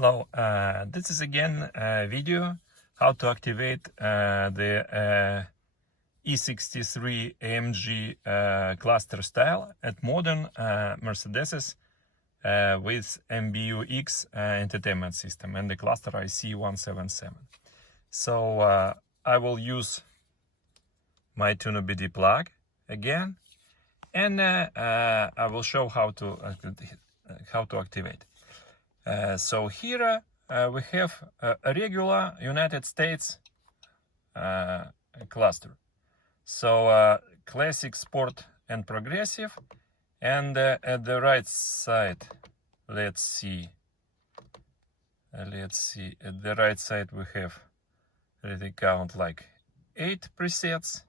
Hello, this is again a video how to activate the E63 AMG cluster style at modern Mercedes with MBUX entertainment system and the cluster C117. So I will use my tuneOBD plug again, and I will show how to activate. So here we have a regular United States cluster. So classic, sport and progressive. And at the right side, let's see, at the right side we have, let me count, like 8 presets.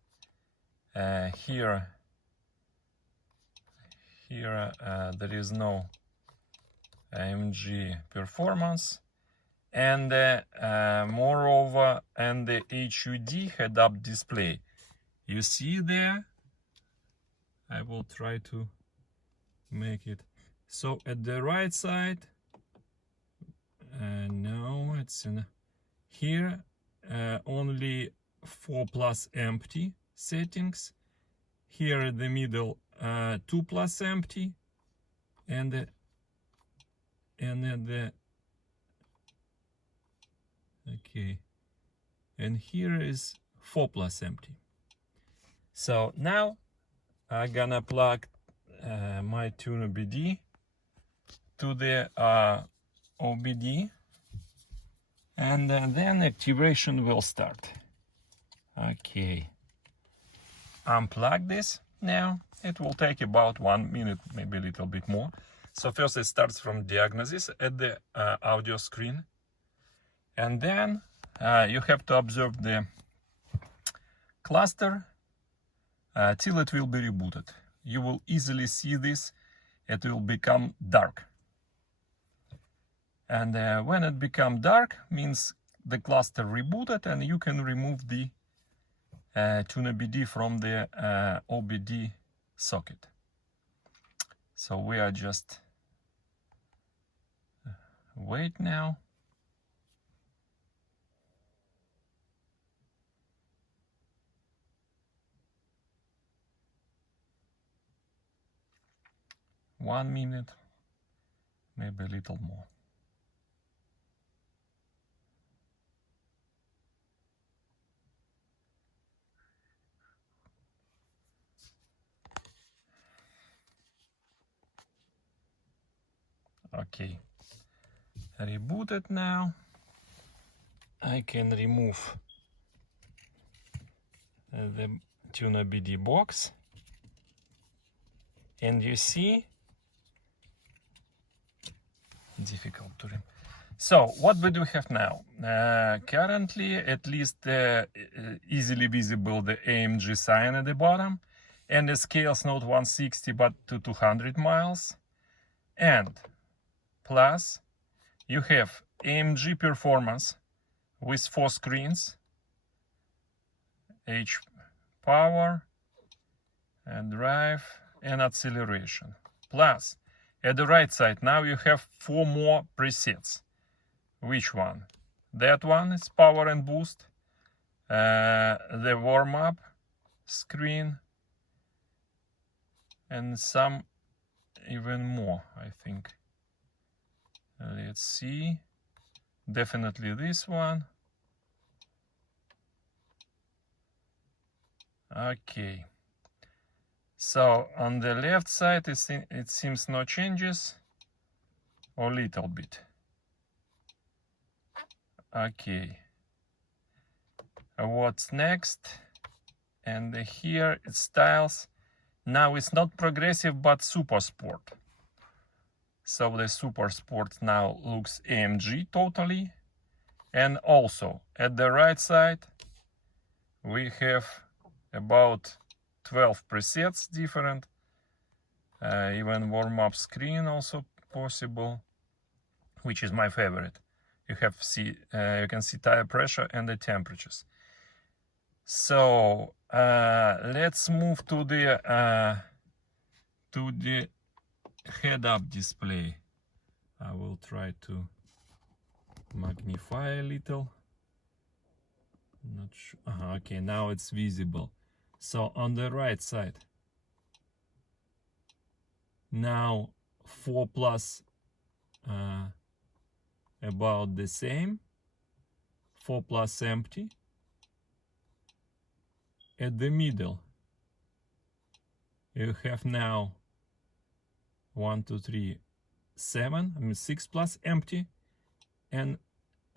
Here there is no AMG performance, and moreover, and the HUD head-up display. You see there, I will try to make it. So at the right side, no, it's in here, only 4+ empty settings. Here in the middle, 2+ empty, and at the okay, and here is 4+ empty. So now I'm gonna plug my tuneOBD to the OBD, and then activation will start. Okay, unplug this now. It will take about 1 minute, maybe a little bit more. So first it starts from diagnosis at the audio screen, and then you have to observe the cluster till it will be rebooted. You will easily see this, it will become dark. And when it becomes dark, means the cluster rebooted, and you can remove the tuneOBD from the OBD socket. So we are just wait now. One minute, maybe a little more. Okay, rebooted now. I can remove the tuneOBD box, and you see, difficult to remove. So what we do have now? Currently, at least easily visible the AMG sign at the bottom, and the scale's not 160 but to 200 miles. And plus, you have AMG performance with 4 screens, H power, and drive, and acceleration. Plus, at the right side now you have 4 more presets. Which one? That one is power and boost, the warm-up screen, and some even more, I think. Let's see, definitely this one. Okay, so on the left side it seems no changes, or little bit. Okay, what's next? And here it's styles. Now it's not progressive but super sport. So the super sport now looks AMG totally. And also at the right side we have about 12 presets different, even warm-up screen also possible, which is my favorite. You can see tire pressure and the temperatures. So let's move to the head-up display. I will try to magnify a little. Not sure. Okay, now it's visible. So on the right side, now 4 plus about the same. 4 plus empty. At the middle, you have now 1, 2, 3, 7. I mean 6 plus empty, and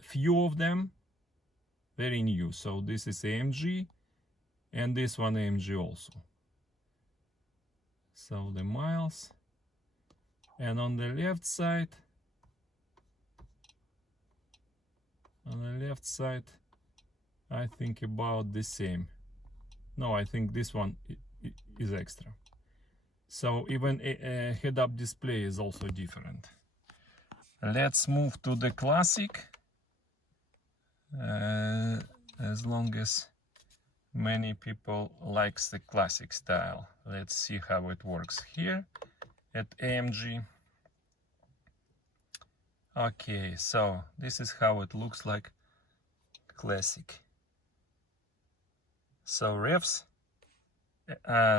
few of them very new. So this is AMG, and this one AMG also. So the miles, and on the left side, I think about the same. No, I think this one is extra. So even a head-up display is also different. Let's move to the classic. As long as many people likes the classic style. Let's see how it works here at AMG. Okay, so this is how it looks like classic. So revs,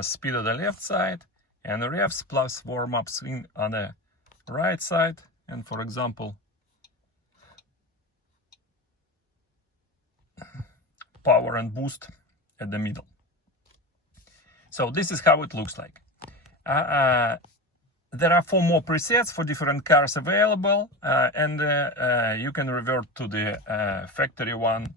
speed on the left side, and revs plus warm-up screen on the right side, and for example power and boost at the middle. So this is how it looks like. There are 4 more presets for different cars available, and you can revert to the factory one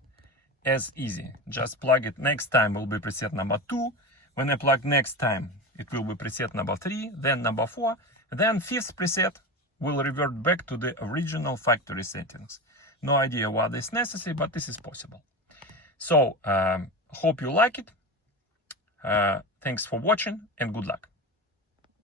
as easy. Just plug it. Next time will be preset number 2. When I plug next time, it will be preset number 3, then number 4, then 5th preset will revert back to the original factory settings. No idea why this is necessary, but this is possible. So hope you like it. Thanks for watching and good luck.